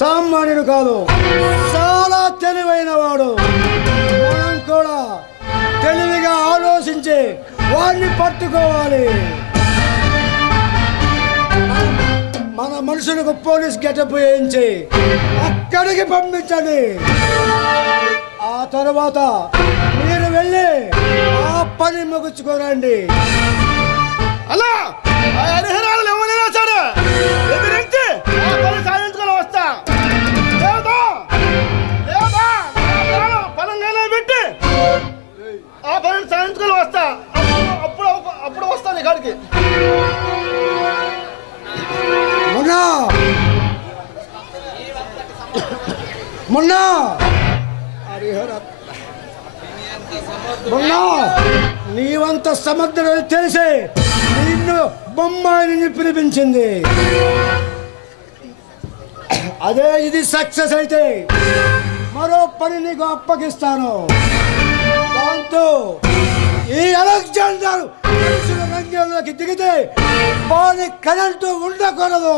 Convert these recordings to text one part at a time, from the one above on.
సామాన్యుడు కాదు, చాలా తెలివైన వాడు. మనం కూడా తెలివిగా ఆలోచించి వాడిని పట్టుకోవాలి. మన మనుషులకు పోలీస్ గెటప్ వేయించి అక్కడికి పంపించండి. ఆ తర్వాత మీరు వెళ్ళి ఆ పని ముగించుకోరండి. అలా హరిహరాలు ఎవరైనా సరే ఎదిరించి ఆ పని సాధించుకొని వస్తా. లేదా లేదా పనంగానే పెట్టి ఆ పని సాధించుకొని వస్తా. అప్పుడు అప్పుడు వస్తాను ఇక్కడికి. మొన్న నీవంత సమర్థుడు తెలిసి నిన్ను బొమ్మాయిని పిలిపించింది. అదే ఇది సక్సెస్ అయితే మరో పని నీకు అప్పగిస్తాను. దాంతో ఈ అలెగ్జాండర్ రంగంలోకి దిగితే వారి కరెంటు ఉండకూడదు.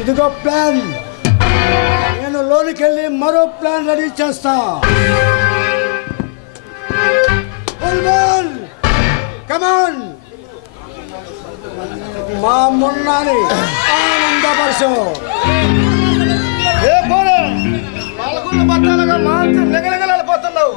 ఇదిగో ప్లాన్. నేను లోనికి వెళ్ళి మరో ప్లాన్ రెడీ చేస్తా. కమాన్, మా మొన్నాని ఆనందపరచు. ఏ పోరే పాలకులు పట్టాలుగా మాంచి నిగలగలిపోతున్నావు.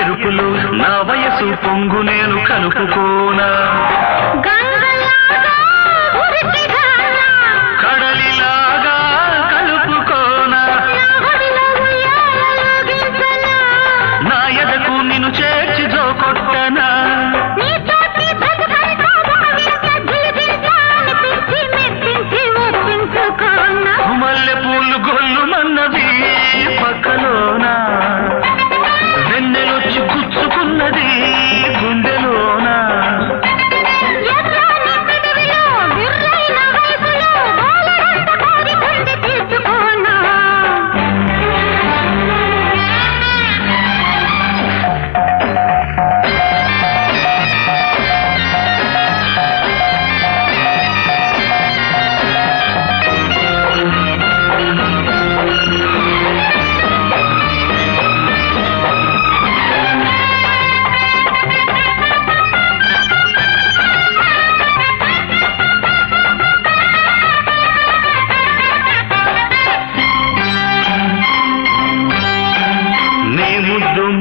ఎరుపులు నా వయసు పొంగు నేను కలుపుకోనా కడలిలాగా కలుపుకోనా నా ఎదకు నిన్ను చేర్చి జోకొట్టనా మల్లె పూలు గొల్లు మన్నవి పక్కలోనా వెన్నెలొచ్చి గుచ్చుకున్నది గుండెలోనా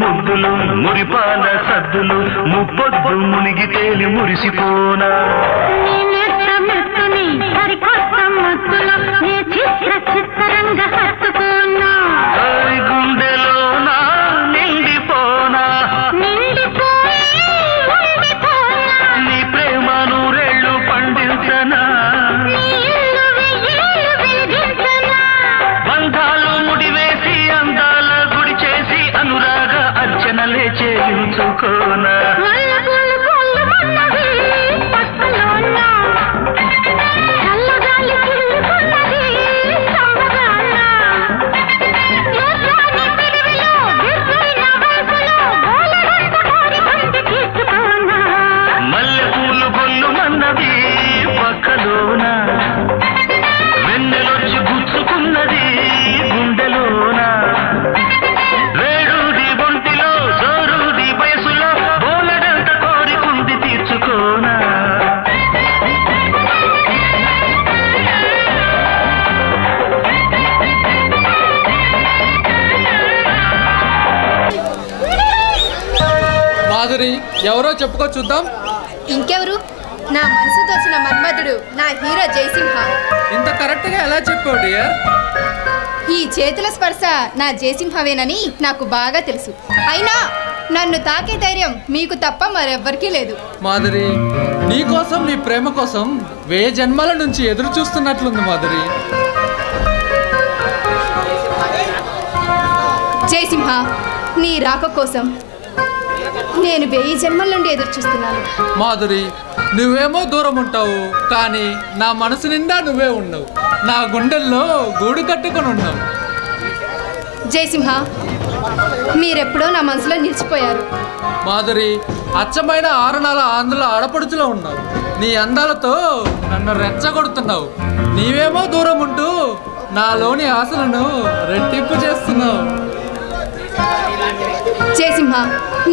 ముద్దులు మురిపాల సద్దులు ముప్పొద్దు మునిగి తేలి మురిసిపోనా గుండెలోనా నిండిపోనా ఉన్నది పక్కలోన వెన్నెలొచ్చి గుచ్చుకున్నది గుండెలోన వేడుది ఒంటిలో జోరుది వయసులో బోలెడంత కోరికుంది తీర్చుకోనా మాధురి ఎవరో చెప్పుకో చూద్దాం. ఇంకెవరు? నా మనసు తోచిన మన్మధుడు, నా హీరో జయసింహ. ఇంత కరెక్ట్ గా ఎలా చెప్పావు డియర్? ఈ చేతుల స్పర్శ నా జయసింహవేనని నాకు బాగా తెలుసు. అయినా నన్ను తాకే ధైర్యం మీకు తప్ప మరెవ్వరికీ లేదు. మాధురి, నీ కోసం నీ ప్రేమ కోసం 1000 జన్మల నుంచి ఎదురు చూస్తున్నట్లుంది మాధురి. జయసింహ, నీ రాక కోసం నేను 1000 జన్మల నుండి ఎదురు చూస్తున్నాను. మాధురి, నువ్వేమో దూరం ఉంటావు, కానీ నా మనసు నిండా నువ్వే ఉన్నావు. నా గుండెల్లో గూడు కట్టుకొని ఉన్నావు. జయసింహ, మీరెప్పుడో నా మనసులో నిలిచిపోయారు. మాధురి, అచ్చమైన 6 నెలల ఆంధ్రుల ఆడపడుచులో ఉన్నావు. నీ అందాలతో నన్ను రెచ్చగొడుతున్నావు. నీవేమో దూరం ఉంటూ నాలోని ఆశలను రెట్టింపు చేస్తున్నావు. జయసింహ,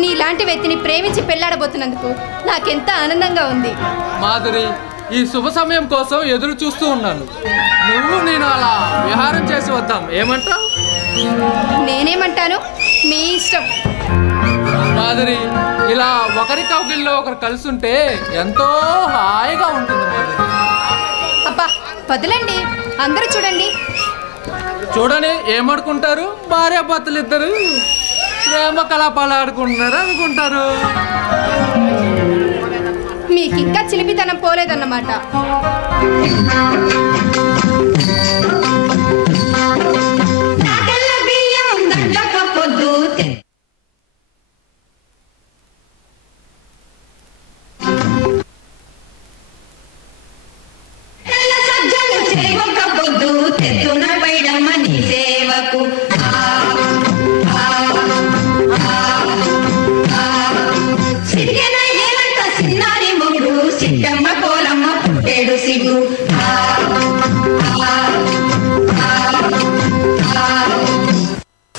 నీలాంటి వ్యక్తిని ప్రేమించి పెళ్లాడబోతున్నందుకు నాకెంత ఆనందంగా ఉంది. మాధురి, ఈ శుభ సమయం కోసం ఎదురు చూస్తూ ఉన్నాను. నువ్వు నేను అలా విహారం చేసి వద్దాం, ఏమంటావు? నేనేమంటాను, మీ ఇష్టం. మాధురి, ఇలా ఒకరి కౌగిల్లో ఒకరు కలిసి ఉంటే ఎంతో హాయిగా ఉంటుంది మాధురి. అబ్బా వదలండి, అందరూ చూడండి. చూడని ఏమనుకుంటారు? భార్యాభర్తలు ఇద్దరు ప్రేమ కలాపాలు ఆడుకుంటున్నారు అనుకుంటారు. మీకు ఇంకా చిలిపితనం పోలేదన్నమాట.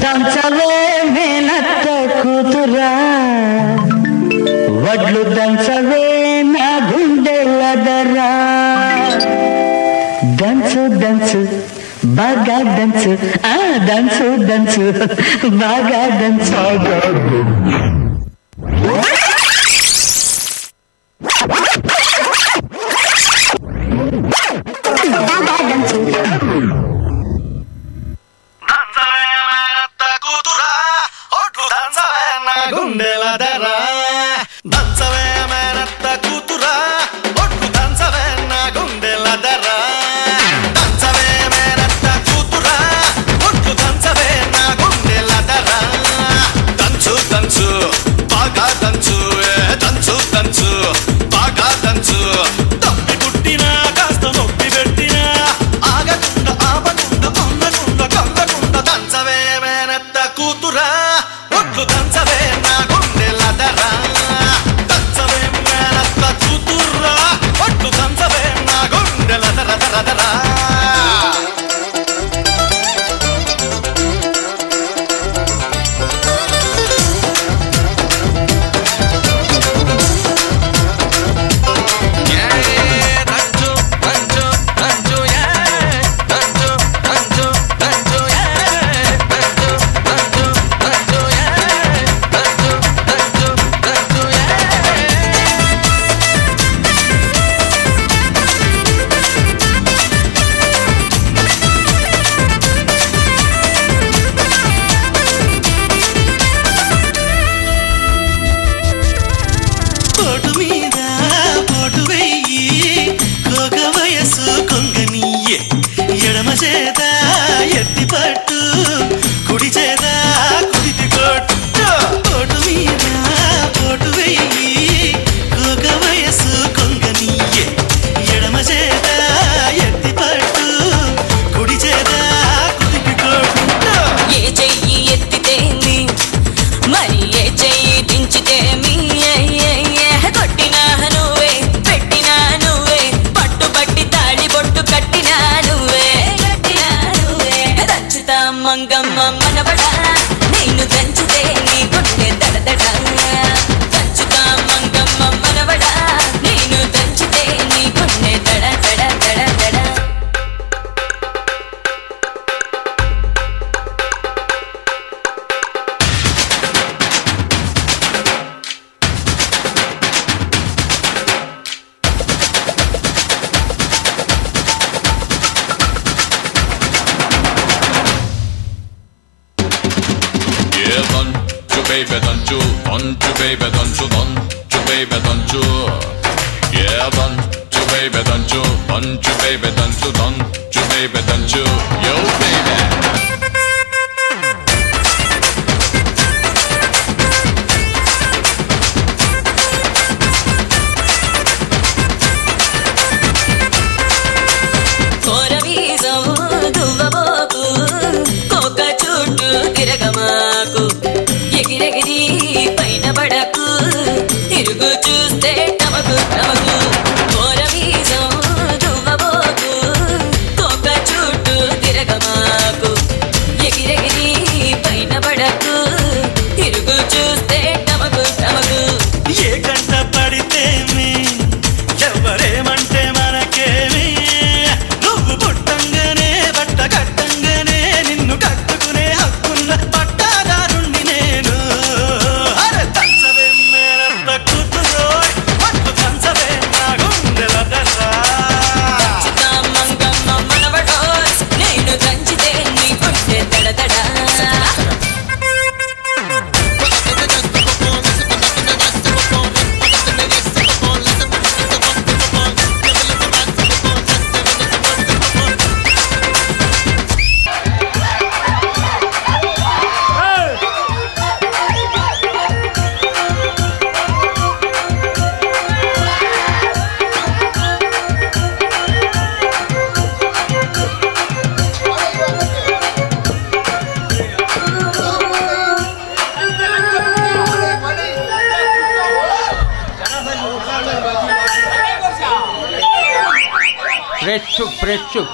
దంచవే మేనత్త కూతురా, వడ్లు దంచవే నా గుండెలదరా. దంచు దంచు బాగా దంచు, దంచు దంచు బాగా దంచు. కొట్టినా నువ్వే పెట్టినా baby, don't you baby, don't you baby, don't you? Yeah, don't you baby, don't you baby, don't you baby, don't you? Yo, baby.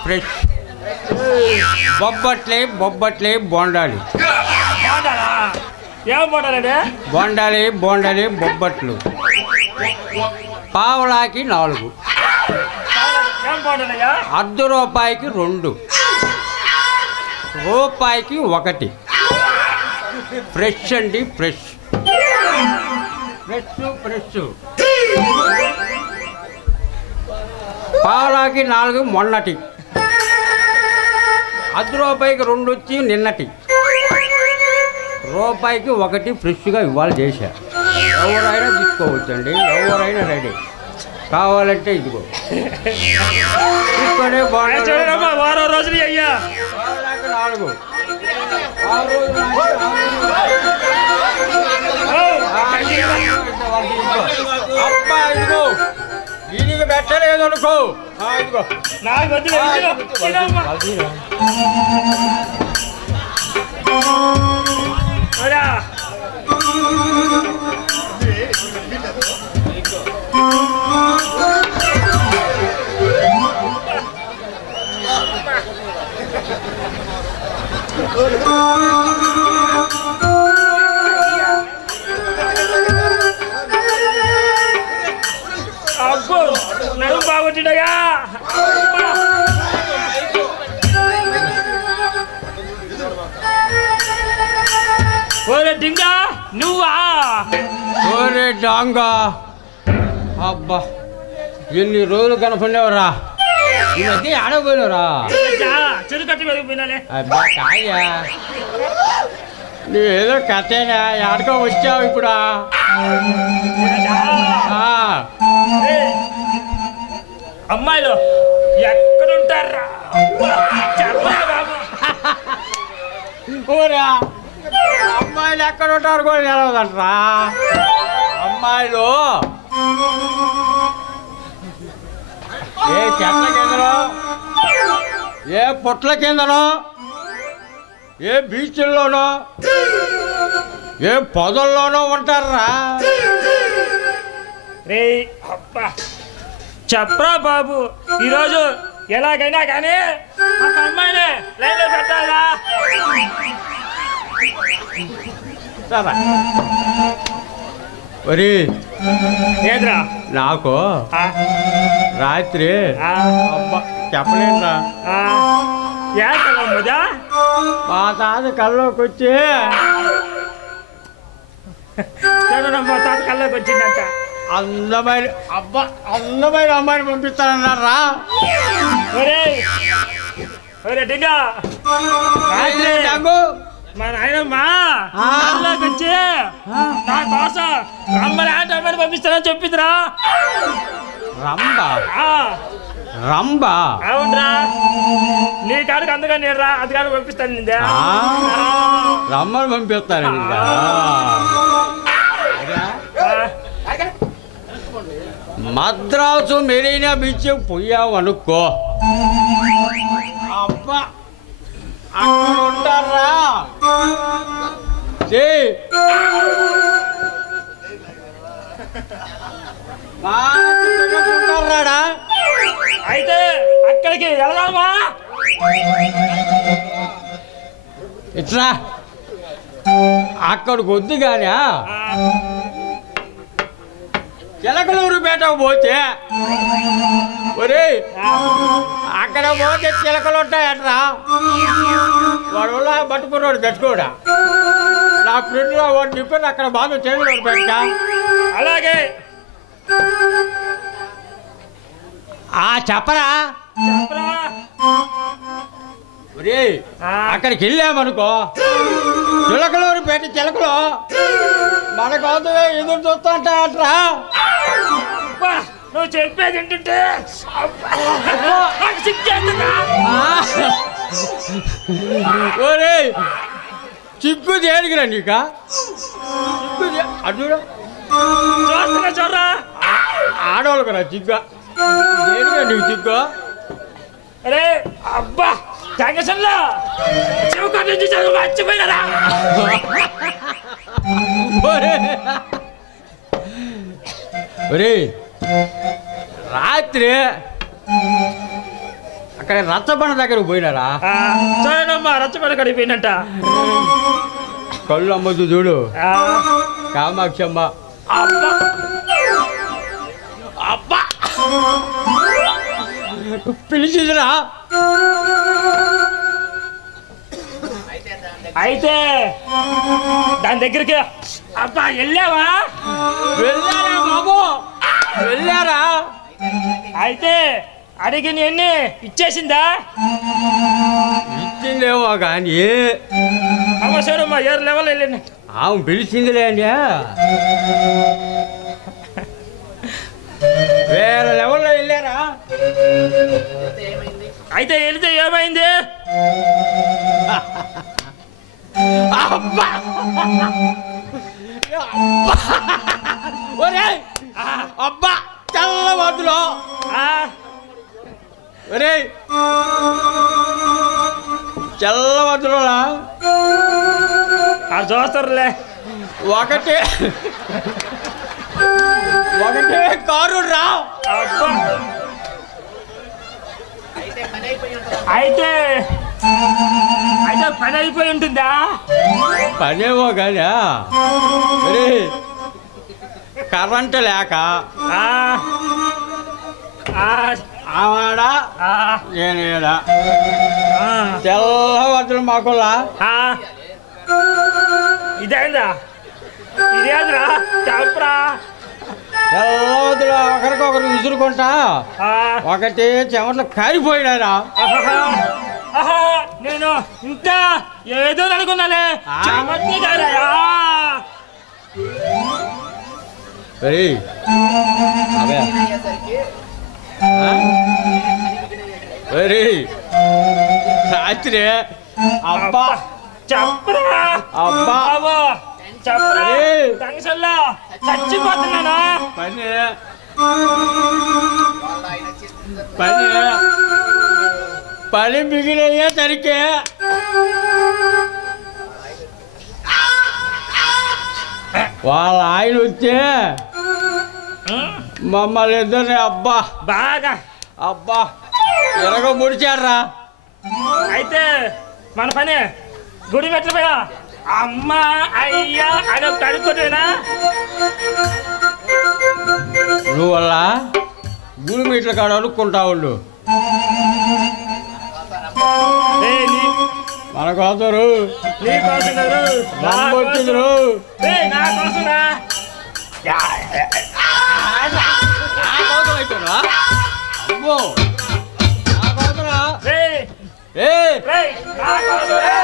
Fresh బొబ్బట్లే బోండాలి బోండాలి బొబ్బట్లు పావలాకి 4 అర్ధ రూపాయికి 2 రూపాయికి 1 ఫ్రెష్ అండి ఫ్రెష్ పావలాకి 4 మొన్నటి అర్ధ రూపాయికి 2 వచ్చి నిన్నటి రూపాయికి 1 ఫ్రెష్గా ఇవాళ చేశారు. ఎవరైనా తీసుకోవచ్చండి, ఎవరైనా రెడీ కావాలంటే ఇదిగో తీసుకొని వారం రోజులు అయ్యా 4 అబ్బా ఇదిగో దీనికి పెట్టలేదు అనుకో ఇదిగో అబ్బో నడుము బాగుంటుండగా ఓరే డింగా నువ్వా ఓరే డాంగా అబ్బా ఎన్ని రోజులు కనపడేవరా ఈ మధ్య ఆడపోయినవరా చెరుకట్టి వెళ్ళిపోయినాలే అబ్బా కాయ్యా నువ్వేదో కథేనా ఆడుకో వచ్చావు ఇప్పుడు అమ్మాయిలు ఎక్కడుంటారా ఊరా అమ్మాయిలు ఎక్కడ ఉంటారు కూడా తెలవదంటరా. అమ్మాయిలు ఏ చెట్ల కిందనో ఏ పుట్ల కిందనో ఏ బీచ్ల్లోనో ఏ పొదల్లోనో ఉంటారా. రే అబ్బా చెప్పరా బాబు, ఈరోజు ఎలాగైనా కానీ ఒక అమ్మాయిని లైన్లో పెట్టాలా? ఒరి ఏంద్రా నాకు రాత్రి అబ్బా చెప్పలేనురా ఏంటా మా తాత కల్లోకి వచ్చి మా తాత కల్లోకి వచ్చిందంట. అందమైన అమ్మాయిని పంపిస్తానన్నారా. మా నాయనమ్మా వచ్చి నా కోసం రంబని ఆట అమ్మని పంపిస్తానని చెప్పిందిరా. రంబా అవునరా, నీ కాడికి అందుగా నేను రా అది కాడికి పంపిస్తాను. నిందే రమ్మని పంపిస్తాను. మద్రాసు మెరీనా బీచ్ పోయావు అనుకో, అబ్బా అక్కడ ఉంటారా ఉంటారా? అయితే అక్కడికి వెళ్దామా? ఇట్లా అక్కడికి వద్దు కానీ చిలకలూరుపేటకు పోతే ఒరే అక్కడ పోతే చిలకలు ఉంటాయట్రా. వాడు పట్టుకున్నాడు తెచ్చుకోడా. నా ఫ్రెండ్లో వాడు చెప్పాడు అక్కడ బాగా చేతులు పెట్టా. అలాగే చెప్పరా ఒరే అక్కడికి వెళ్ళామనుకో, చిలకలూరుపేట చిలకలు మన కోసం ఎదురు చూస్తా ఉంటాయట్రా. నువ్వు చెప్పేది ఏంటంటే ఒరే చిక్కు దేనికిరా నీక? చిక్కు చూడరా ఆడవాళ్ళకురా చిక్కు దేనికిరా నీకు చిక్కు? అరే అబ్బా టెన్షన్లో చెవుక నుంచి చదువు మర్చిపోయినరా. ఒరే రాత్రి అక్కడ రచ్చబండ దగ్గరకు పోయినారా? చూడమ్మా రచ్చబండ కడిగి పోయినట్ట. కళ్ళు అమ్మద్దు చూడు, కామాక్షి అమ్మ. అబ్బా అబ్బా పిలిచిదిరా. అయితే దాని దగ్గరికి అబ్బా వెళ్ళావా? వెళ్ళారా బాబు, వెళ్ళారా? అయితే అడిగి ఎన్ని ఇచ్చేసిందా? ఇచ్చిందేమో కానీ అమ్మ చూడమ్మా ఏరు లెవెల్ వెళ్ళింది. ఆమె పిలిచిందిలే అండి, వేరే లెవెల్లో వెళ్ళారా? అయితే వెళితే ఏమైంది? అబ్బా తెల్లవాదులో ఒరే తెల్లవాదులోనా చూస్తారులే. ఒకటే కారు రా. అయితే అయితే పని అయిపోయి ఉంటుందా? పనేమో కానీ కరెంటు లేక ఆవాడా నేనేడా తెల్లవద్దులు మాకులా. ఇదేందా? ఇదేంద్రా చెప్పరా? తెల్లవద్దులు ఒకరికొకరు విసురుకుంటా ఒకటి చెమట్లు కారిపోయినారా. నేను ఇంకా ఏదో అనుకున్నాలే. రాత్రి అబ్బా చెప్పరా అబ్బా చెప్పరా టెన్షన్లో చచ్చిపోతున్నాను. పని మిగిలయ్యేసరికి వాళ్ళ ఆయన వచ్చే మమ్మల్ని ఇద్దరిని అబ్బా బాగా అబ్బా ఎరగ ముడిచారా. అయితే మన పని గుడి పెట్టిపోయా అమ్మ అయ్యా అని కడుక్కుంటేనా? నువ్వు వల్ల గుడి మీట్ల కాడ అనుకుంటా ఉండు. మన కోసరు నీ కోసరు వచ్చిందరు నా కోసరా అమ్మో నా కోసరా నా కోసరా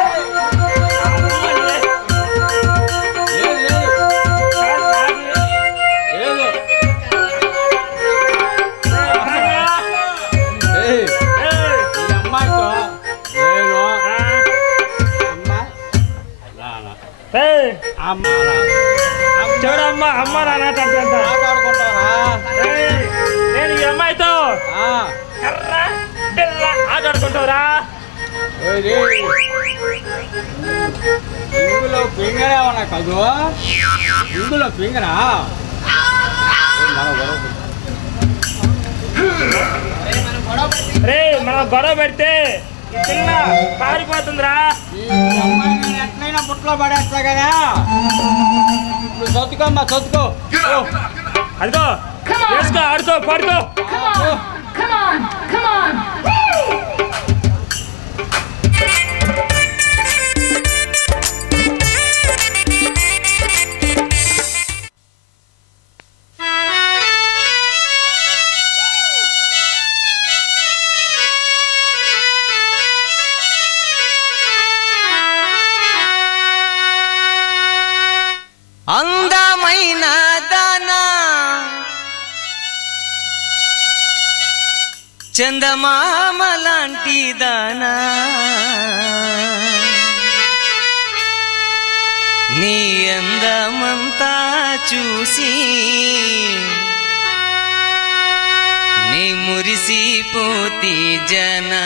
చూడమ్మా అమ్మ నాన్న నేను ఈ అమ్మాయితో ఆటాడుకుంటావురా. ఇందులో పింగరేమన్నా కాదు, ఇందులో పింగరా. రే మనం గొడవ పెడితే పిల్ల పారిపోతుందిరా. ఎట్లయినా బుట్లో పడేస్తా కదా. నువ్వు చదువుకోమ్మా, చదువుకో. అదిగో వేసుకో, ఆడుకో, పడుకో. అందమైన దానా చందమామ లాంటి దానా నీ అందమంతా చూసి నీ మురిసిపోతి జనా.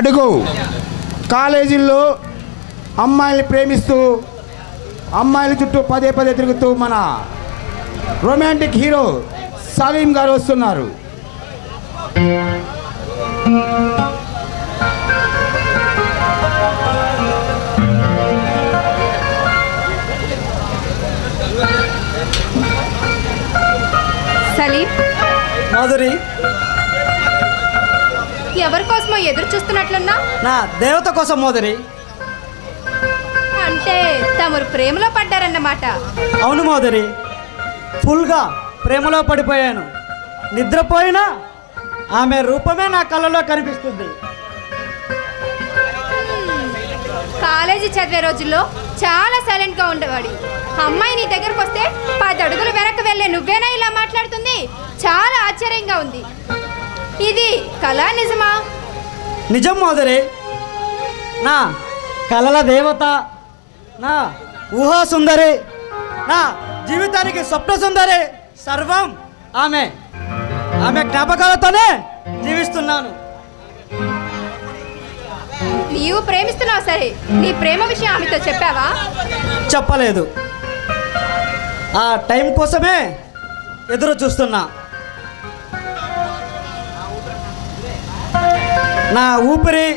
అడుగు కాలేజీల్లో అమ్మాయిల్ని ప్రేమిస్తూ అమ్మాయిల చుట్టూ పదే పదే తిరుగుతూ మన రొమాంటిక్ హీరో సలీం గారు వస్తున్నారు. సలీం, మాధురి, ఎవరి కోసమో ఎదురు చూస్తున్నట్లున్నా? నా దేవత కోసం మాధురి. అంటే తమరు ప్రేమలో పడ్డారన్నమాట. అవును మాధురి, ఫుల్గా ప్రేమలో పడిపోయాను. నిద్రపోయినా ఆమె రూపమే నా కళ్ళలో కనిపిస్తుంది. కాలేజీ చదివే రోజుల్లో చాలా సైలెంట్గా ఉండేవాడి. అమ్మాయి నీ దగ్గరకు వస్తే 10 అడుగులు వెనక్కి వెళ్ళే నువ్వేనా ఇలా మాట్లాడుతుంది? చాలా ఆశ్చర్యంగా ఉంది. ఇది కళా నిజమా? నిజం మాధురి. నా కలల దేవత, నా ఊహా సుందరి, నా జీవితానికి స్వప్న సుందరి, సర్వం ఆమె. ఆమె జ్ఞాపకాలతోనే జీవిస్తున్నాను. నీవు ప్రేమిస్తున్నావు సరే, నీ ప్రేమ విషయం ఆమెతో చెప్పావా? చెప్పలేదు. ఆ టైం కోసమే ఎదురు చూస్తున్నా. నా ఊపిరి,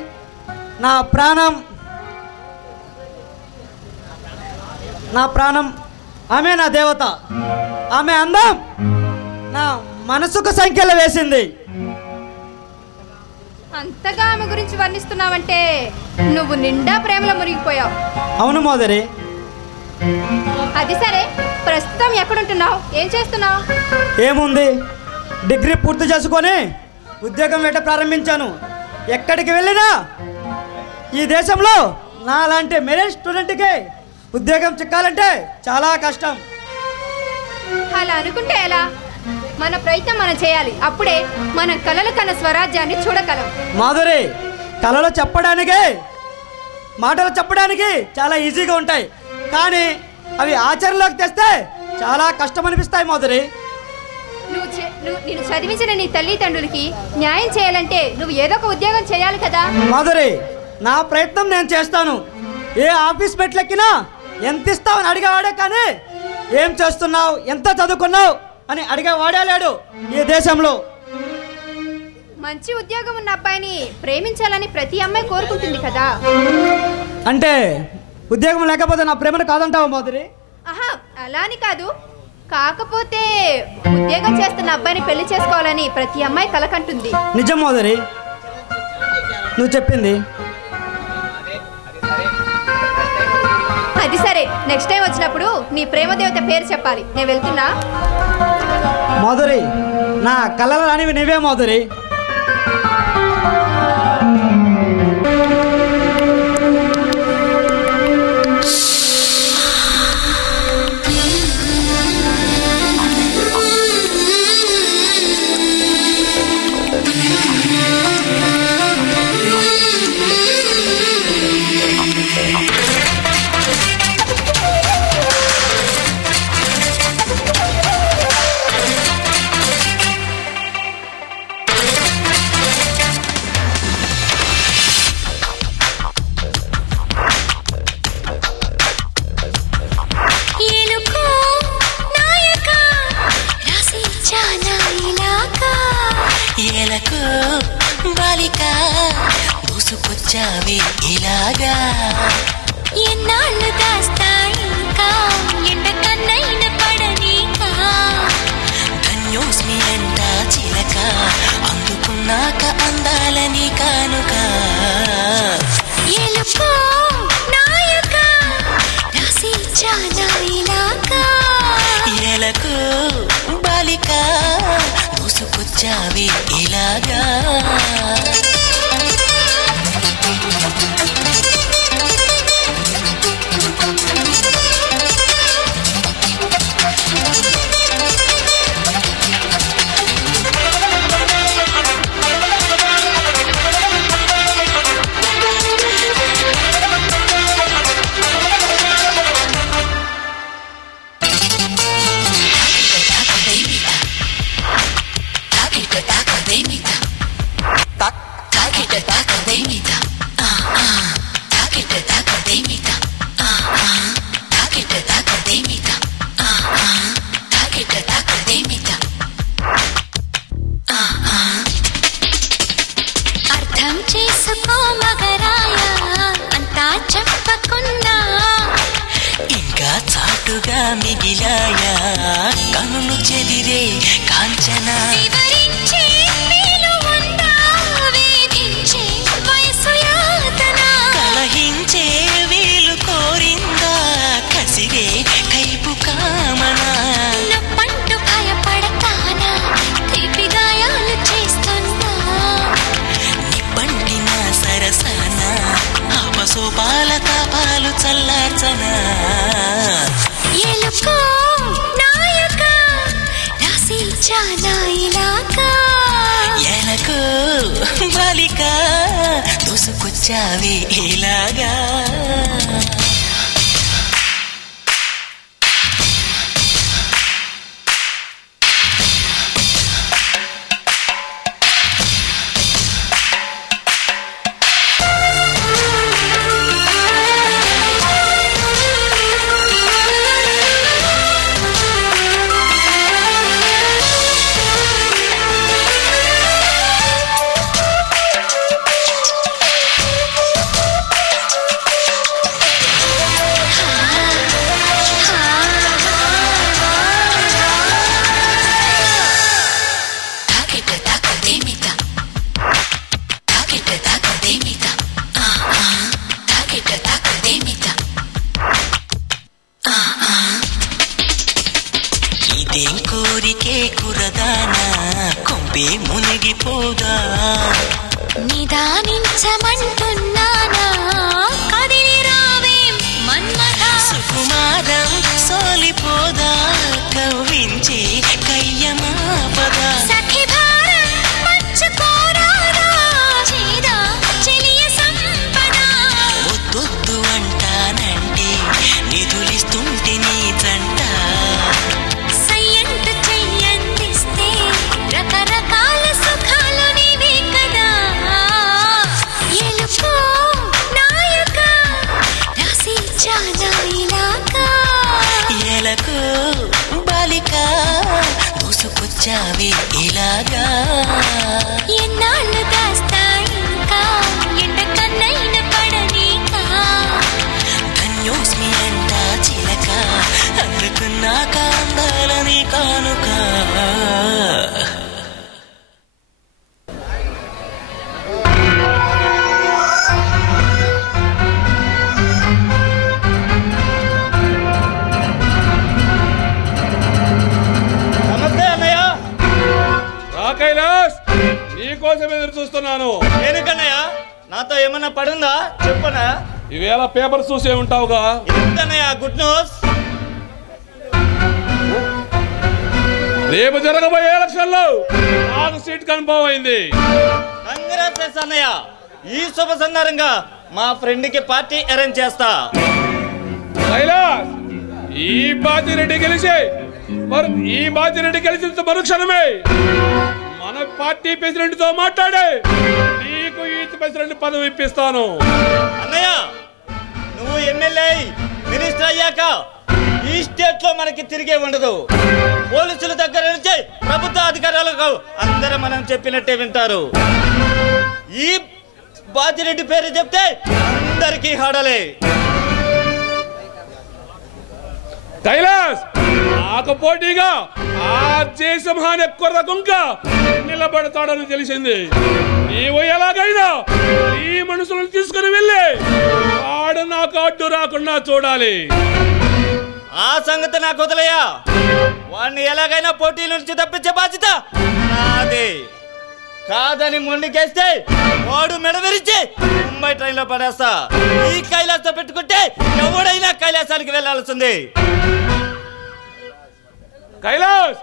నా ప్రాణం ఆమె నా దేవత. ఆమె అందం నా మనసుకు సంఖ్యలు వేసింది. అంతగా ఆమె గురించి వర్ణిస్తున్నావంటే నువ్వు నిండా ప్రేమలో మునిగిపోయావు. అవును మాధురి. అది సరే, ప్రస్తుతం ఎక్కడుంటున్నావు? ఏం చేస్తున్నావు? ఏముంది, డిగ్రీ పూర్తి చేసుకొని ఉద్యోగం వేట ప్రారంభించాను. ఎక్కడికి వెళ్ళినా ఈ దేశంలో నాలాంటి మెరిట్ స్టూడెంట్కి ఉద్యోగం చిక్కాలంటే చాలా కష్టం. అలా అనుకుంటే ఎలా? మన ప్రయత్నం మనం చేయాలి. అప్పుడే మన కలలు కన్న స్వరాజ్యాన్ని చూడగలం. మాధురి, కళలు చెప్పడానికి, మాటలు చెప్పడానికి చాలా ఈజీగా ఉంటాయి, కానీ అవి ఆచరణలోకి తెస్తే చాలా కష్టం అనిపిస్తాయి మాధురి. నేను చదివించిన నీ తల్లిదండ్రులకి న్యాయం చేయాలంటే నువ్వు ఏదో ఒక ఉద్యోగం చేయాలి కదా. మాధురి, నా ప్రయత్నం నేను చేస్తాను. ఏ ఆఫీస్ మెట్లెక్కినా ఎంత ఇస్తావని అడిగేవాడే, కానీ ఏం చేస్తున్నావు, ఎంత చదువుకున్నావు అని అడిగేవాడే లేడు ఈ దేశంలో. మంచి ఉద్యోగం ఉన్న అబ్బాయిని ప్రేమించాలని ప్రతి అమ్మాయి కోరుకుంటుంది కదా. అంటే ఉద్యోగం లేకపోతే నా ప్రేమను కాదంటావా మాధురి? ఆహా, అలా అని కాదు. కాకపోతే ఉద్యోగం చేస్తున్న అబ్బాయిని పెళ్లి చేసుకోవాలని ప్రతి అమ్మాయి కలకంటుంది. నిజం మాధురి, నువ్వు చెప్పింది. అది సరే, నెక్స్ట్ టైం వచ్చినప్పుడు నీ ప్రేమదేవత పేరు చెప్పాలి. నేను వెళ్తున్నా. మాధురి, నా కళల రానివి నీవే మాధురి. దూసుకొచ్చావి ఇలాగా, ఎన్నాళ్ళు దాస్తా ఇంకా ఎండ కన్నైన పడనీకా. ధన్యోస్మి అంట చిలక, అందుకున్నాక అందాలని కానుక. ఎలుకో నాయక రాసిచ్చానా ఇలాగా, ఎలకు బాలిక దూసుకొచ్చావి ఇలాగా. గుట్టుగా మిగిలాయా కనులు చెదిరే కాంచన వివరించే వీలు ఉందా వేధించే వయసు యాతన కలహించే వీలు కోరిందా కసిరే కైపు కామన నప్పంటూ భయపడతానా తీపి గాయాలు చేస్తున్నా నిప్పంటిన సరసన ఆపసోపాల తాపాలు చల్లార్చనా ఎలుకో నాయక రాసిల్చానా ఇలాగా ఎలకు బాలిక దూసుకొచ్చావే ఇలాగా ఇదేం కోరికే కురదానా కొంపే మునిగిపోదా నిదానించమంటున్నానా కదిలి రావేం మన్మథ సుకుమారం సోలిపోదా కవ్వించి కయ్యమాపదా సఖి భారం పంచుకోరాదా చేదా చెలియ సంపద వద్దొద్దు అంటానంటే నిధులిస్తుంటే నీ జంట సయ్యంటు చెయ్యందిస్తే రకరకాల సుఖాలు నీవే కదా ఎలుకో నాయక రాసిల్చానా ఇలాగా ఎలకు బాలిక దూసుకొచ్చావే ఇలాగా ఎన్నాళ్ళు దాస్తా ఇంకా ఎండ కన్నైన పడనీకా ధన్యోస్మి అంటా చిలక అందుకున్నాక అందాలని కానుక నమస్తే అన్నయ్య. రా కైలాస్, నీకోసం ఎదురు చూస్తున్నాను. ఎందుకన్నయ్య నాతో ఏమన్నా పడుందా చెప్పనా? ఈవేళ పేపర్ చూసే ఉంటావుగా. ఏంటన్నయ్య గుడ్ న్యూస్? రేపు జరగబోయే ఎలక్షన్ లో నాకు సీట్ కన్ఫర్మ్ అయింది. కంగ్రాట్స్ అన్నయ్య. ఈ శుభ సందర్భంగా మా ఫ్రెండ్ కి పార్టీ అరేంజ్ చేస్తా. కైలాస్, ఈ బాజిరెడ్డి గెలిచిన మరుక్షణమే మన పార్టీ ప్రెసిడెంట్ తో మాట్లాడే నీకు యూత్ ప్రెసిడెంట్ పదవి ఇప్పిస్తాను. అన్నయ్య, నువ్వు ఎమ్మెల్యే మినిస్టర్ అయ్యాక ఈ స్టేట్ లో మనకి తిరిగే ఉండదు. పోలీసుల దగ్గర నుంచి ప్రభుత్వ అధికారులకు అందరూ మనం చెప్పినట్టే వింటారు. ఈ బాజిరెడ్డి పేరు చెప్తే అందరికీ హడలే. కైలాస్, నాకు పోటీగా ఆ జయసింహాన్ని కొర్రకుంక నిలబడతాడని తెలిసింది. నీవు ఎలాగైనా ఈ మనుషులను తీసుకుని వెళ్ళి వాడు నాకు అడ్డు రాకుండా చూడాలి. ఆ సంగతి నాకు వదిలేయా. వాడిని ఎలాగైనా పోటీ నుంచి తప్పించే బాధ్యత నాదే. కాదని మొండికేస్తే వాడు మెడవిరిచి ముంబై ట్రైన్ లో పడేస్తా. ఈ కైలాసంతో పెట్టుకుంటే ఎవడైనా కైలాసానికి వెళ్లాల్సింది. కైలాస్,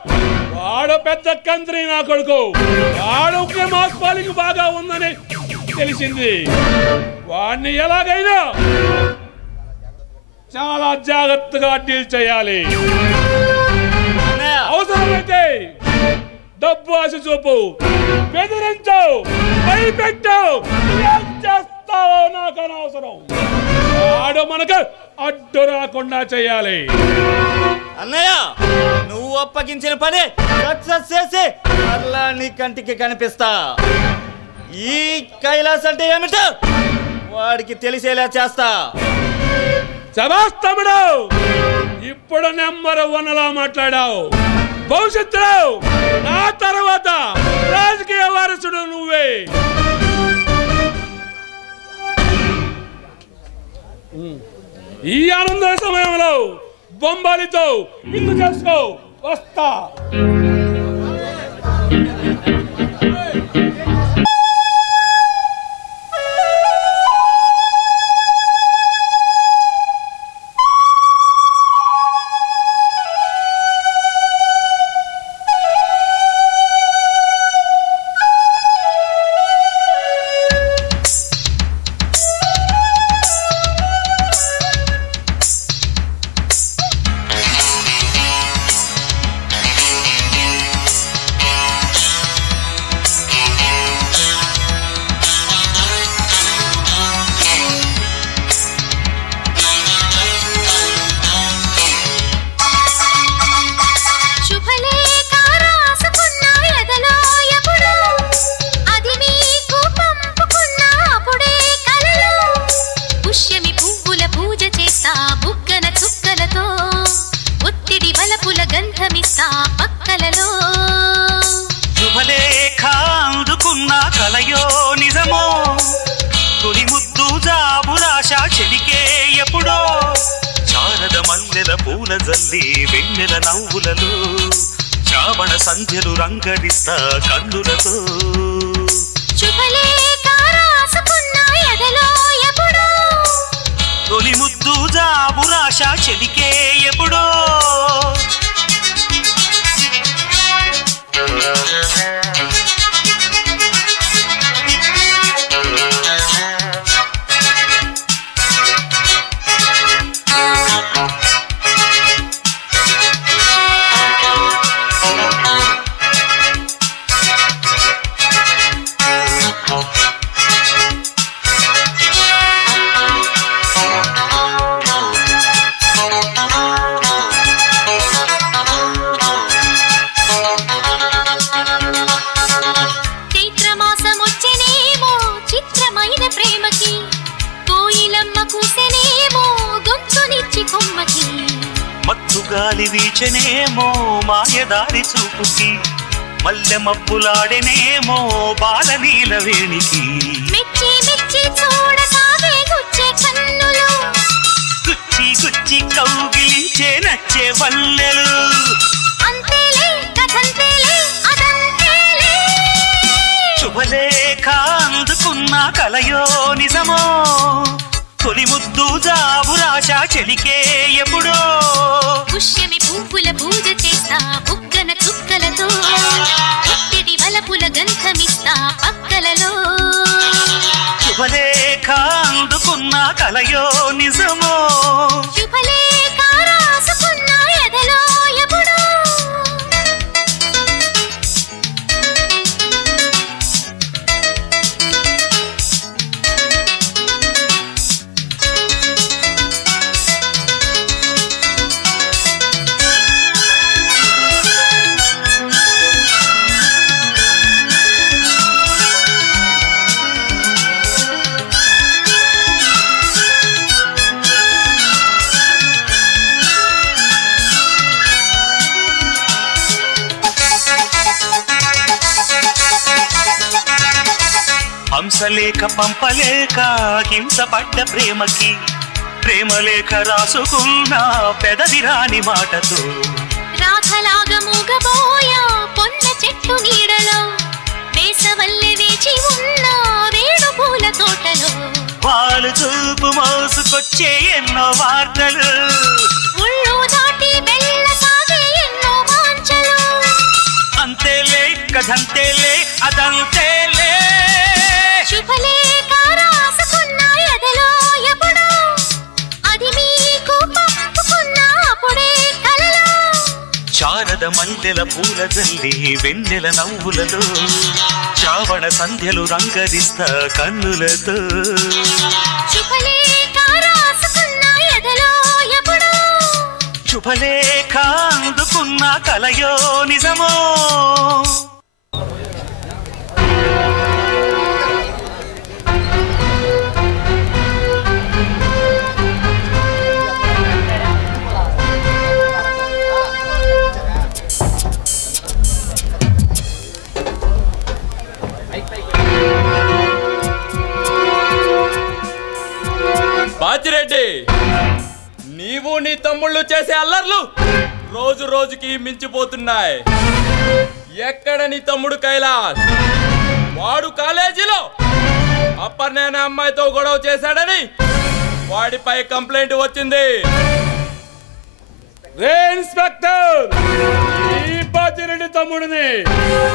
వాడు పెద్ద కంత్రి నా కొడుకు. వాడు మాస్ పాలింగ్ బాగా ఉందని తెలిసింది. వాడిని ఎలాగైనా చాలా జాగ్రత్తగా డీల్ చేయాలి. అవసరమైతే డబ్బు ఆశ చూపు, బెదిరించావు, భయపెట్టావు, ఏం చేస్తావో నాకు అనవసరం. వాడు మనకు అడ్డు రాకుండా చేయాలి. అన్నయ్య, నువ్వు అప్పగించిన పని సక్సెస్ చేసి అలా నీ కంటికి కనిపిస్తా. ఈ కైలాస్ అంటే ఏమిటో వాడికి తెలిసేలా చేస్తా. శభాష్ తమ్ముడు, ఇప్పుడు నెంబర్ 1లా మాట్లాడావు. భవిష్యత్తులో నా తర్వాత రాజకీయ వారసుడు నువ్వే. ఈ ఆనంద సమయంలో బొంబాలితో విందు చేసుకో. వస్తా. సంధ్యలు రంగడిస్తా కన్నులతో. తొలి ముద్దు జాబురాశ చెలికే ఎప్పుడో. గాలి వీచనేమో మాయదారి చూపుకి, మల్లె మబ్బులాడెనేమో బాలనీల వేణికి. గుచ్చి గుచ్చి కౌగిలించే నచ్చే వల్లెలు. శుభలేఖ అందుకున్న కలయో నిజమో, తొలి ముద్దు జాబురాశ చెలికే ఎప్పుడో. పుష్యమి పువ్వుల పూజ చేస్తా బుగ్గన చుక్కలతో, పుట్టిడి వలపుల గంధమిస్తా పక్కలలో. శుభలేఖ అందుకున్న కలయో నిజమో, శుభలేఖ రాసుకున్న ఎదలో ఎప్పుడో. హంసలేఖ పంపలేక హింసపడ్డ ప్రేమకి, ప్రేమలేఖ రాసుకున్న పెదవి రాని మాటతో. రాధలాగా మూగబోయా పొన్న చెట్టు నీడలో, వేసవల్లె వేచి ఉన్న వేణు పూల తోటలో. వాళ్ళు చూపు మోసుకొచ్చే ఎన్నో వార్తలు, ఒళ్ళు దాటి వెళ్ళ సాగే ఎన్నో వాంఛలు. అంతేలే కథంతేలే అదంతేలే. శుభలేఖ రాసుకున్న ఎదలో ఎప్పుడో, అది మీకు పంపుకున్న అప్పుడే కలలో. శారద మల్లెల పూల జల్లి వెన్నెల నవ్వులలో, శ్రావణ సంధ్యలు రంగరిస్తా కన్నులతో. శుభలేఖ రాసుకున్న ఎదలో ఎప్పుడో, శుభలేఖ అందుకున్న కలయో నిజమో. నీ తమ్ముళ్ళు చేసే అల్లర్లు రోజు రోజుకి మించిపోతున్నాయి. ఎక్కడ నీ తమ్ముడు కైలాస్? వాడు కాలేజీలో అపర్ణ అనే అమ్మాయితో గొడవ చేశాడని వాడిపై కంప్లైంట్ వచ్చింది. రే ఇన్స్పెక్టర్, ఈ బాజిరెడ్డి తమ్ముడిని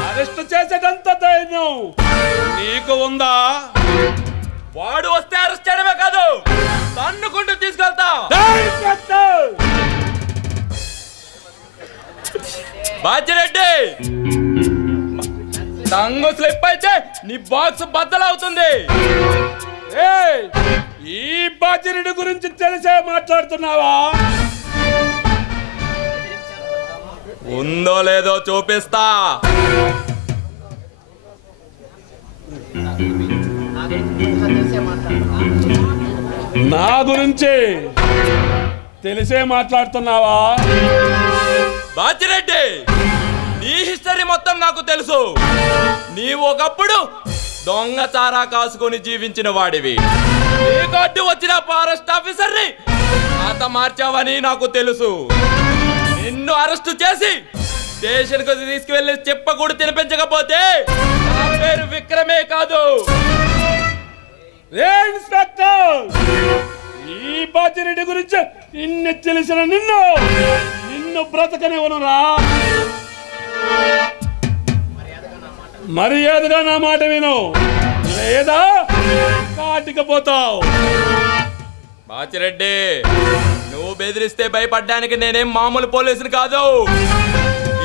అరెస్ట్ చేసేటంత ధైర్యం నీకు ఉందా? వాడు వస్తే అరెస్ట్ చేయడమే కాదు, తన్నుకుంటూ తీసుకెళ్తా. బాజిరెడ్డి, టంగు స్లిప్ అయితే నీ బాక్స్ బద్దలవుతుంది. ఈ బాజిరెడ్డి గురించి తెలిసే మాట్లాడుతున్నావా? ఉందో లేదో చూపిస్తా. నా గురించి తెలిసే మాట్లాడుతున్నావా? బాజిరెడ్డి, నీ హిస్టరీ మొత్తం నాకు తెలుసు. నీవు ఒకప్పుడు దొంగ చారా కాసుకొని జీవించిన వాడివి. నీకు అడ్డు వచ్చిన ఫారెస్ట్ ఆఫీసర్ని ఆత మార్చావని నాకు తెలుసు. నిన్ను అరెస్టు చేసి స్టేషన్ కు తీసుకువెళ్ళి చెప్పకూడదు తినిపించకపోతే నా పేరు విక్రమే కాదు. ఇన్స్పెక్టర్, ఈ బాజిరెడ్డి గురించి ఇన్ని తెలిసిన నిన్ను బ్రతకనివ్వనురా. మర్యాదగా నా మాట విను, లేదా కాటికపోతావు. బాజిరెడ్డి, నువ్వు బెదిరిస్తే భయపడ్డానికి నేనేం మామూలు పోలీసుని కాదు,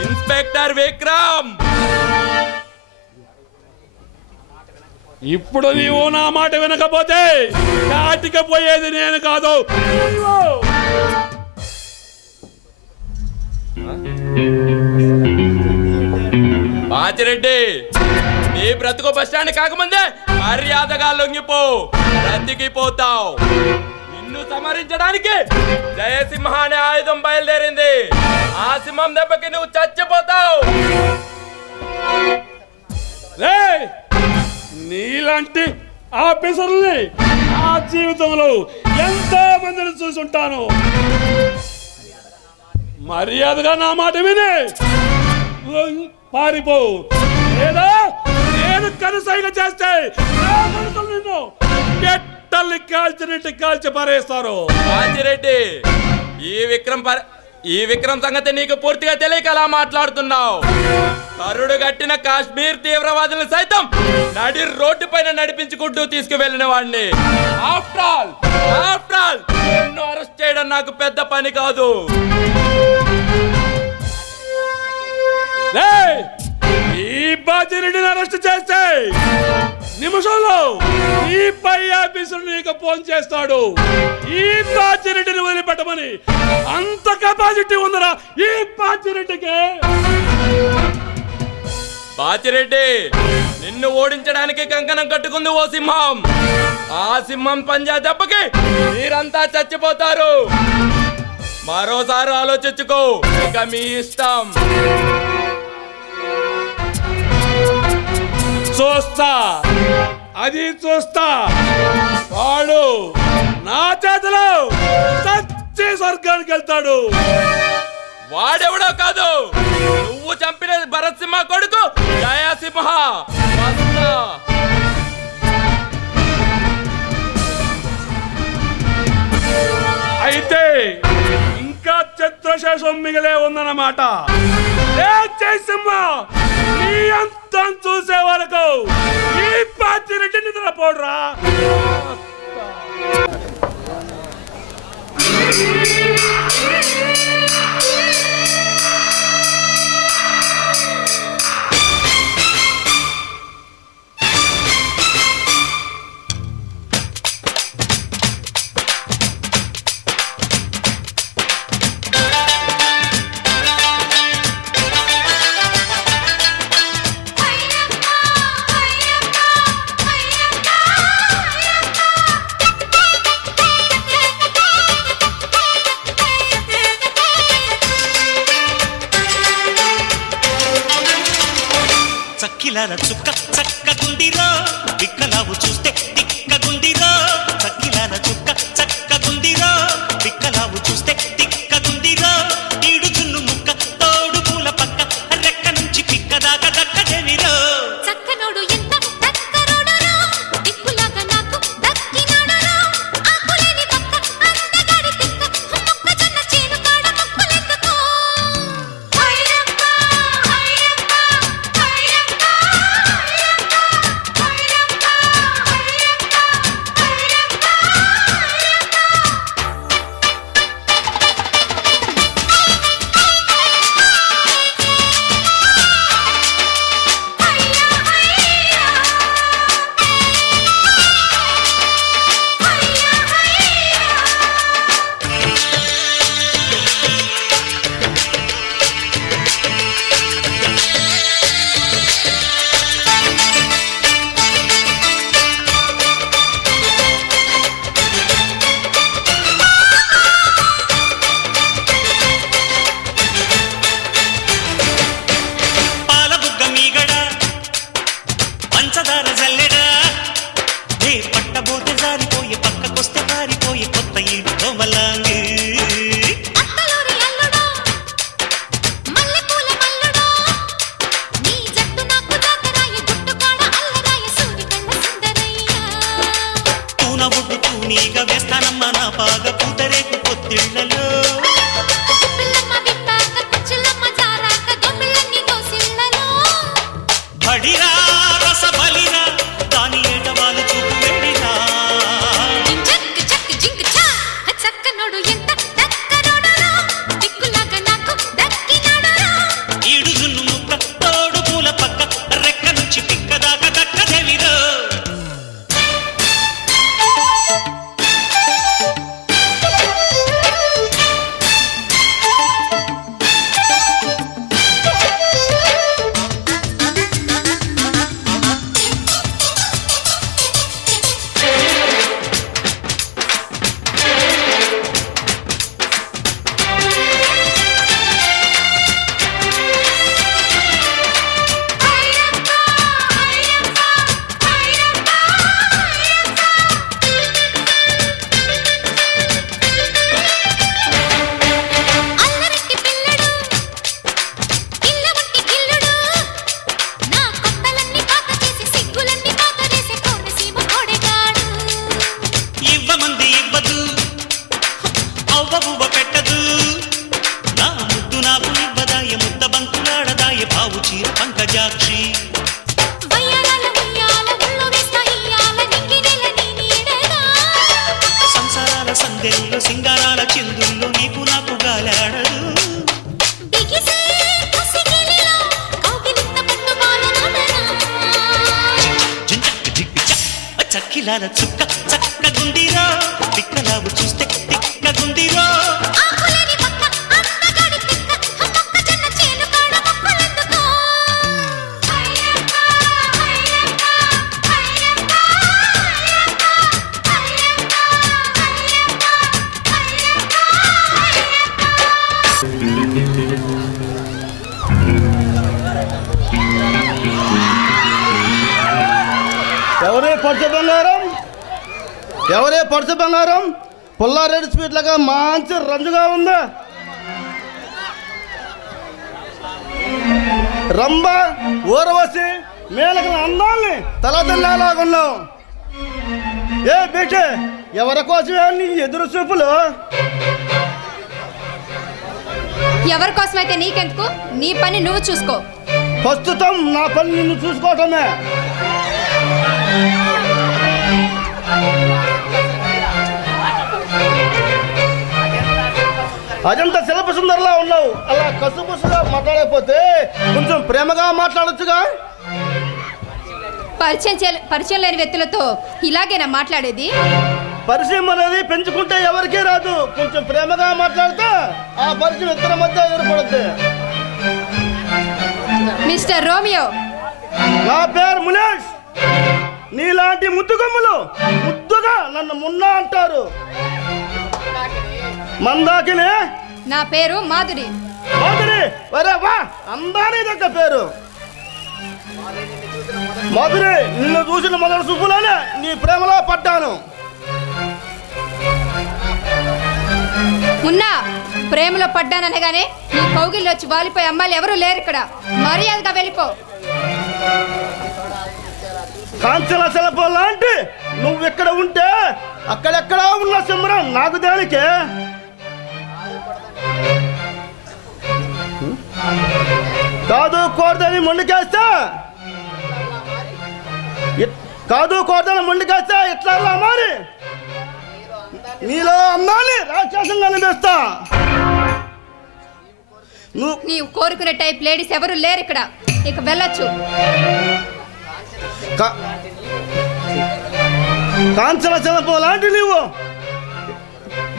ఇన్స్పెక్టర్ విక్రమ్. ఇప్పుడు నీవు నా మాట వినకపోతే కాటికపోయేది నేను కాదు. బాజిరెడ్డి, నీ బ్రతుకు బస్టాండ్ కాకముందే మర్యాదగా లొంగిపో, బ్రతికిపోతావు. నిన్ను సమరించడానికి జయసింహ అనే ఆయుధం బయలుదేరింది. ఆ సింహం దెబ్బకి నువ్వు చచ్చిపోతావు. నీలాంటి ఆఫీసర్ని ఆ జీవితంలో ఎంతో మందిని చూసుంటాను. మర్యాదగా నా మాట విని పారిపో, లేదా నేను కనుసైగ చేస్తే నిన్ను పెట్టల్ని కాల్చినట్టు కాల్చి పారేస్తారు. బాజిరెడ్డి, ఈ విక్రమ్ సంగతి నీకు పూర్తిగా తెలియక అలా మాట్లాడుతున్నావు. కరుడు గట్టిన కాశ్మీర్ తీవ్రవాదులు సైతం నడి రోడ్డు పైన నడిపించుకుంటూ తీసుకువెళ్ళిన వాడిని. ఆఫ్టర్ ఆల్ నిన్ను అరెస్ట్ చేయడం నాకు పెద్ద పని కాదు. ఈ బాజిరెడ్డిని అరెస్ట్ చేస్తే నిమిషంలో ఈ పై ఆఫీసర్ నీకు ఫోన్ చేస్తాడు. ఈ బాజిరెడ్డిని వదిలిపెట్టమని. అంత కెపాసిటీ ఉందరా ఈ బాజిరెడ్డికి? బాజిరెడ్డి, నిన్ను ఓడించడానికి కంకణం కట్టుకుంది ఓ సింహం. ఆ సింహం పంజా దెబ్బకి మీరంతా చచ్చిపోతారు. మరోసారి ఆలోచించుకో, ఇక మీ ఇష్టం. చూస్తా, అది చూస్తా. వాడు నా చేతిలో చచ్చి స్వర్గానికి వెళ్తాడు. వాడెవడో కాదు, నువ్వు చంపిన భరత్ సింహ కొడుకు జయసింహ. అయితే ఇంకా చిత్రశేషం మిగిలే ఉందన్నమాట. జయసింహ, నీ అంతం చూసే వరకు ఈ బాజిరెడ్డి నిద్రపోడురా. చక్కిలాల చుక్క చక్కగుందిరో, బిక్కలావు చూస్తే తిక్కగుందిరో. చక్కిలాల చుక్క చక్కగుందిరో, బిక్కలావు చూస్తే ముత్యాల చుక్క చక్కగుందిరో తిక్కలావు చూస్తే తిక్కగుందిరో ఎవరే పడుచు బంగారం పుల్లారెడ్డి స్వీట్ లాగా మంచి రంజుగా ఉందా రంభ ఊరవసి మేలకల అందాల్ని తలదల్లాగున్నావు ఏ బేటే ఎవరి కోసమే నీ ఎదురు చూపులు ఎవరి కోసమైతే నీకెందుకు నీ పని నువ్వు చూసుకో ప్రస్తుతం నా పని నిన్ను చూసుకోవటమే అజంతా శిల్ప సుందరలా ఉన్నావు అలా కసుపుసుగా మాట్లాడకపోతే కొంచెం ప్రేమగా మాట్లాడొచ్చుగా పరిచయం లేని వ్యక్తులతో ఇలాగేనా మాట్లాడేది పరిచయం అనేది పెంచుకుంటే ఎవరికీ రాదు కొంచెం ప్రేమగా మాట్లాడితే ఆ పరిచయం ఇద్దరి మధ్య ఏర్పడుద్ది మిస్టర్ రోమియో నా పేరు మునేష్ నీలాంటి ముద్దుగమ్ములు ముద్దుగా నన్ను మున్నా అంటారు మందాకిని నా పేరు మాధురి మాధురి వరే వా అందాని దగ్గర పేరు మాధురి నిన్ను చూసిన మొదటి చూపులోనే నీ ప్రేమలో పడ్డాను మున్నా ప్రేమలో పడ్డాననగానే నీ కౌగిల్లో వచ్చి వాలిపోయి అమ్మాయిలు ఎవరూ లేరు ఇక్కడ మర్యాదగా వెళ్ళిపో కాంచల శిల్పం లాంటి నువ్వు ఇక్కడ ఉంటే అక్కడెక్కడా ఉన్న సింహం నాకు దేనికే కాదు కోరదని మొండికేస్తా ఇట్లా మరి నీలో అమ్మాని రాక్షసంగా అనిపిస్తా నీవు కోరుకునే టైప్ లేడీస్ ఎవరు లేరు ఇక్కడ ఇక వెళ్ళొచ్చు కాంచల శిల్పం లాంటి నువ్వు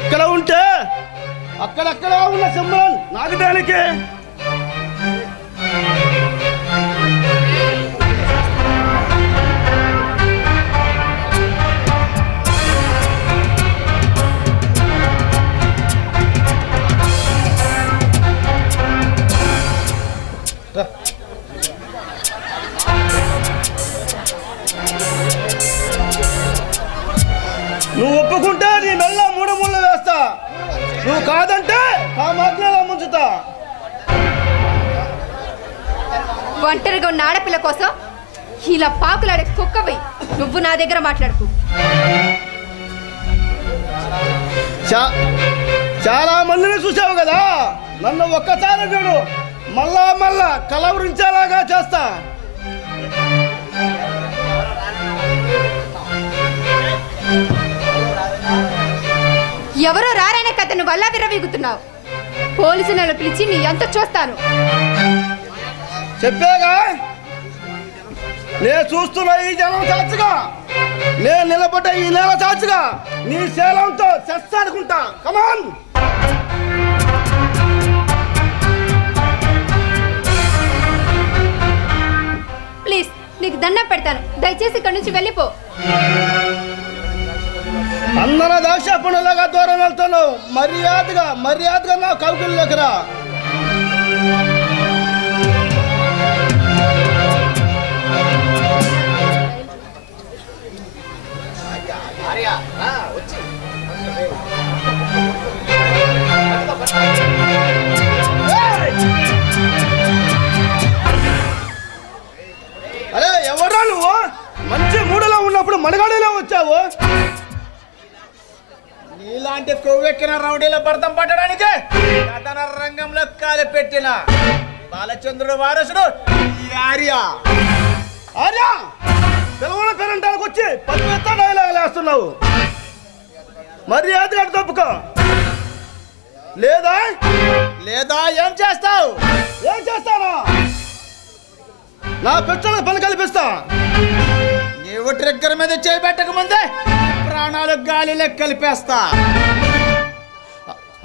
ఇక్కడ ఉంటే అక్కడక్కడ ఉన్న సింహం నాకు దానికి నువ్వు ఒప్పుకుంటే నీ మెల్ల 3 ముళ్ళు వేస్తా నువ్వు కాదంటే కామాగ్నిలో ముంచుతా ఒంటరిగా ఉన్న ఆడపిల్ల కోసం ఇలా పాకులాడే కుక్కవి నువ్వు నా దగ్గర మాట్లాడుకు చాలా మందిని చూసావు కదా నన్ను ఒక్కసారి చూడు మళ్ళా కలవరించేలాగా చేస్తా ఎవరో రారనే కథ నువ్వు అల్లా విర్రవీగుతున్నావు పోలీసులను పిలిచి నీ అంత చూస్తాను చెప్పేగా నేను చూస్తున్న ఈ జనం చాచుగా నేను నిలబడ్డ ఈ నేల చాచుగా నీ శైలంతో చేస్తానుకుంటా కమాన్ ప్లీజ్ నీకు దండం పెడతాను దయచేసి ఇక్కడి నుంచి వెళ్ళిపో అందరూ దాక్షాపణలాగా దూరం వెళ్తున్నావు మర్యాదగా నా కౌకుల్లోకి రా అరే ఎవరా నువ్వు మంచి మూడలో ఉన్నప్పుడు మనగాడిలో వచ్చావు నీలాంటి కొవ్వెక్కిన రౌడీల భర్తం పట్టడానికి కథన రంగంలో కాలు పెట్టిన బాలచంద్రుడు వారసుడు ఆర్య పిలవల పేరంటానికి వచ్చి 10 డైలాగ్ వేస్తున్నావు మర్యాదగా తప్పుకో లేదా ఏం చేస్తావు ఏం చేస్తానా నా పిచ్చలకు పని కల్పిస్తా నీవు ట్రిగ్గర్ మీద చేపెట్టక ముందే ప్రాణాలు గాలిలో కలిపేస్తా.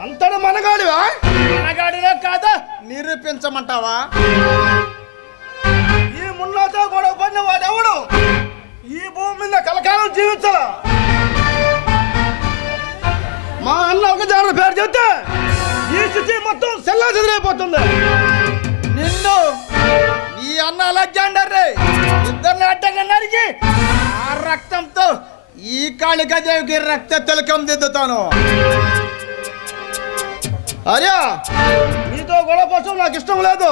అంతటా మనగాడివా? మనగాడిలో కాదా నిరూపించమంటావా? ఈ మున్నాతో గొడవ పడిన వాడెవడు ఈ భూమి మీద కలకాలం జీవించాల? మా అన్న ఒక జాన పేరు చెప్తే ఈ స్థితి మొత్తం సెల్లా చెదిరైపోతుంది. నిన్ను ఈ అన్న అలెగ్జాండర్ రే ఇద్దరిని అడ్డంగా నరికి ఆ రక్తంతో ఈ కాళికాదేవికి రక్త తిలకం దిద్దుతాను. అరే నీతో గొడవ కోసం నాకు ఇష్టం లేదు.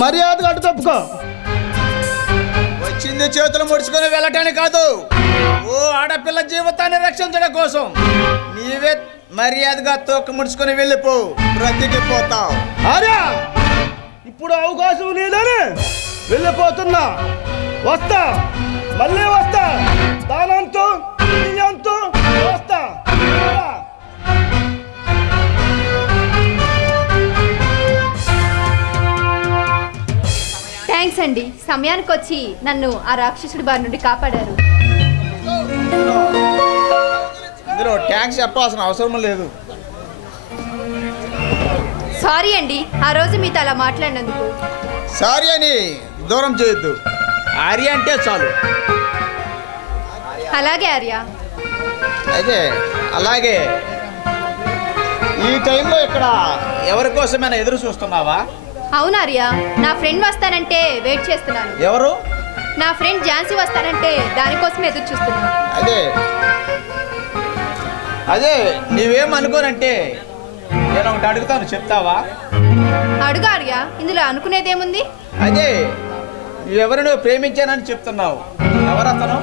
మర్యాదగా అటు తప్పుకో. వచ్చింది చేతులు ముడుచుకొని వెళ్ళటానికి కాదు, ఓ ఆడపిల్ల జీవితాన్ని రక్షించడం కోసం. నీవే మర్యాదగా తోక ముడుచుకొని వెళ్ళిపో, బ్రతికిపోతావు. అరే ఇప్పుడు అవకాశం నీదని వెళ్ళిపోతున్నా. వస్తా, మళ్ళీ వస్తా. దానంతో నీయంతో వస్తా. థ్యాంక్స్ అండి, సమయానికి వచ్చి నన్ను ఆ రాక్షసుడి బారి నుండి కాపాడారు. ఇందులో ట్యాంక్స్ చెప్పాల్సిన అవసరం లేదు. సారీ అండి, ఆ రోజు మీతో అలా మాట్లాడినందుకు. సారీ అని దూరం చేయొద్దు. ఆర్య అంటే చాలు. అలాగే ఆర్య. అయితే అలాగే ఈ టైంలో ఇక్కడ ఎవరి కోసమైనా ఎదురు చూస్తున్నావా? అవును ఆర్య, నా ఫ్రెండ్ వస్తానంటే వెయిట్ చేస్తున్నాను. ఎవరు? నా ఫ్రెండ్ ఝాన్సీ వస్తానంటే దానికోసం ఎదురు చూస్తున్నాను. అదే నీవేమనుకోనంటే నేను ఒకటి అడుగుతాను, చెప్తావా? అడుగు ఆర్య, ఇందులో అనుకునేదేముంది? అదే నువ్వెవరు నువ్వు ప్రేమించానని చెప్తున్నావు, ఎవరతను?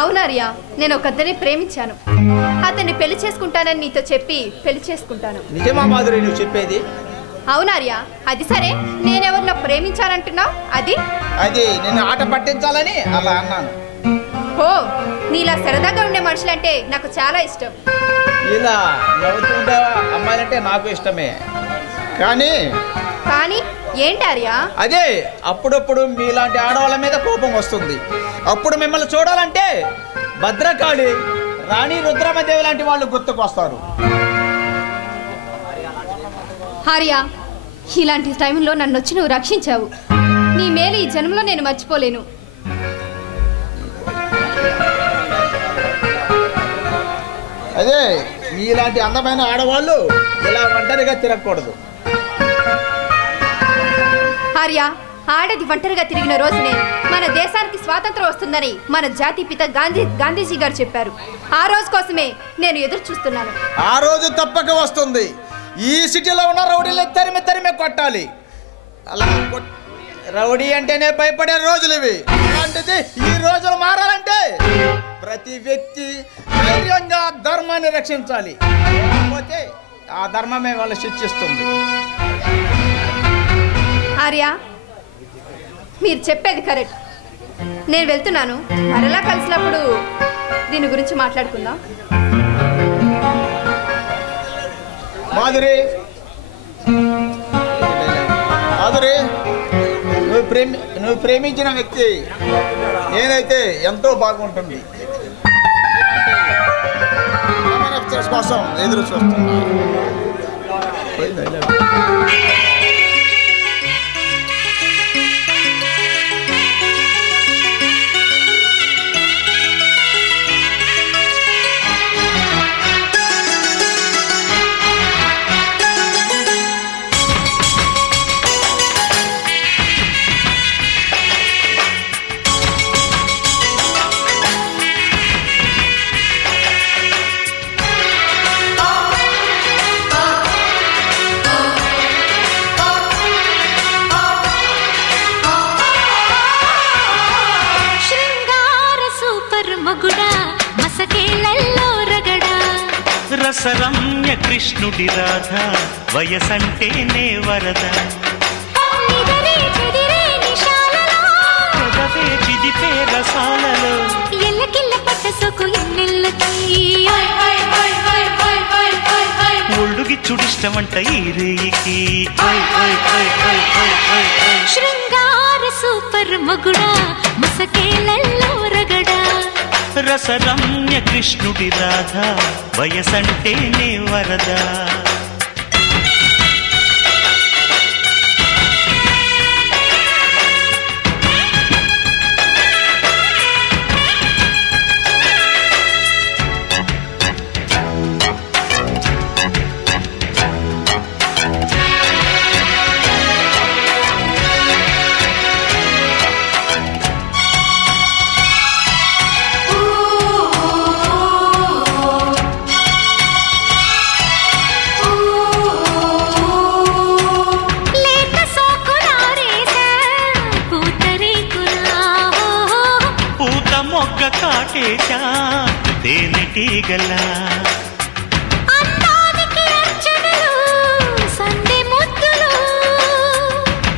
అవును ఆర్య, నేను ఒకతన్ని ప్రేమించాను. అతన్ని పెళ్లి చేసుకుంటానని నీతో చెప్పి పెళ్లి చేసుకుంటాను. నిజమా మాధురి నువ్వు చెప్పేది? అవునార్య, అది సరే, నేనెవరిలో ప్రేమించానంటున్నావు? అది నిన్ను ఆట పట్టించాలని అలా అన్నాను. ఓ, నీలా సరదాగా ఉండే మనుషులంటే నాకు చాలా ఇష్టం. ఇలా నవ్వుతుండే అమ్మాయిలంటే నాకు ఇష్టమే. కానీ ఏంటార్య? అదే అప్పుడప్పుడు మీలాంటి ఆడవాళ్ళ మీద కోపం వస్తుంది. అప్పుడు మిమ్మల్ని చూడాలంటే భద్రకాళి, రాణి రుద్రమదేవి లాంటి వాళ్ళు గుర్తుకొస్తారు. ఆర్య, ఇలాంటి టైంలో నన్ను వచ్చి నువ్వు రక్షించావు. నీ మేలు ఈ జన్మలో నేను మర్చిపోలేను. అదే మీలాంటి అందమైన ఆడవాళ్ళు ఇలా ఒంటరిగా తిరగకూడదు. ఆర్య, ఆడది ఒంటరిగా తిరిగిన రోజునే మన దేశానికి స్వాతంత్రం వస్తుందని మన జాతిపిత గాంధీజీ గారు చెప్పారు. ఆ రోజు కోసమే నేను ఎదురు చూస్తున్నాను. ఆ రోజు తప్పక వస్తుంది. ఈ సిటీలో ఉన్న రౌడీలు తరిమి కొట్టాలి. అలా రౌడీ అంటేనే భయపడే రోజులు ఇవి. అలాంటిది ఈ రోజులు మారాలంటే ప్రతి వ్యక్తి ధైర్యంగా ధర్మాన్ని రక్షించాలి. లేకపోతే ఆ ధర్మమే వాళ్ళు శిక్షిస్తుంది. ఆర్య, మీరు చెప్పేది కరెక్ట్. నేను వెళ్తున్నాను. మరలా కలిసినప్పుడు దీని గురించి మాట్లాడుకుందాం. మాధురి, నువ్వు ప్రేమించిన వ్యక్తి నేనైతే ఎంతో బాగుంటుంది. కోసం ఎదురు చూస్తున్నా. రసరమ్య కృష్ణుడి రాధ వయసంటేనే వరద చిదిపే రసాలలో ఎల్లకిల్ల పట్ట సొకు ఎన్నెల్లకి ఒళ్ళుగిచ్చుడిష్టమంట ఈ రేయికి శృంగార సూపర్ మగుడా మసకేలల్లో రగడా రసరమ్య కృష్ణుడి రాధా వయసంటేనే వరదా తేనెటీగలా అందానికి అర్చనలు సంధి ముద్దులు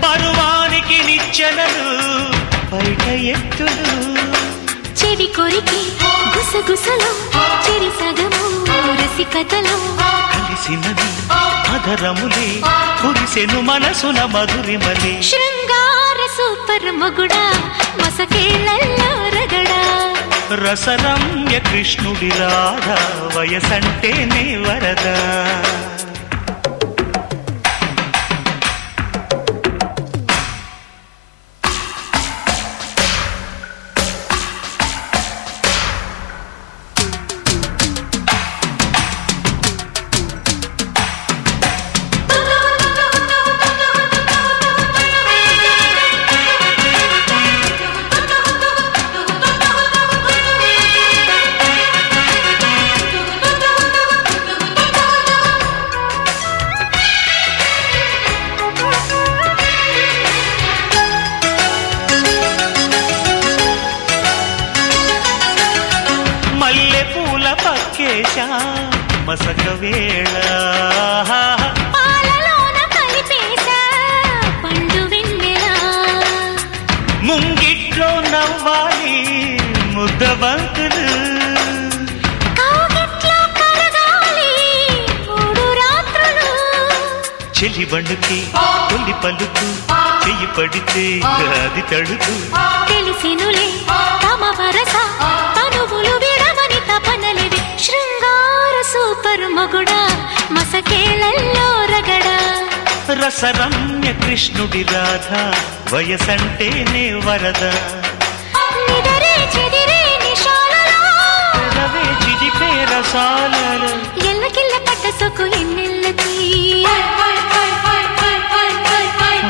పరువానికి నిచ్చెనలు బయట ఎత్తులు చెవి కొరికి గుసగుసలు చెరి సగము రసికతలు కలిసినది అధరములే కురిసెను మనసున మధురిమలే శృంగార సూపర్ మొగుడా మసకేళ్ళల్లో రగడా రసరమ్య కృష్ణుడి రాధా వయసంటేనే వరదా మసక వేళ పాలలోన కలిపేసా పండు వెన్నెల ముంగిట్లో నవ్వాలి ముద్దబంతులు కౌగిట్లో కరగాలి మూడు రాత్రులు చెలి బండుకి తొలి పలుకు చెయ్యి పడితే అది తడుకు తెలిసినులే తమ వరస తనువులు విడమని తపనలివి శృంగార సూపర్ మొగుడా మసకేళ్ళల్లో రగడా రసరమ్య కృష్ణుడి రాధా వయసంటేనే వరదా నిదరే చెదిరే నిశాలలో పెదవే చిదిపే రసాలలో ఎల్లకిల్ల పట్ట సొక్కు ఎన్నెల్లకి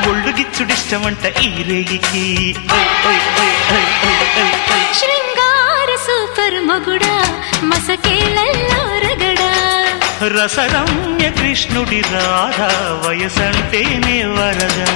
ఒళ్ళు గిచ్చుడిష్టమంట ఈ రేగికి శృంగార సూపర్ మొగుడా మసకేళ్ళల్లో రగడా రసరమ్య కృష్ణుడి రాధా వయసంటేనే వరదా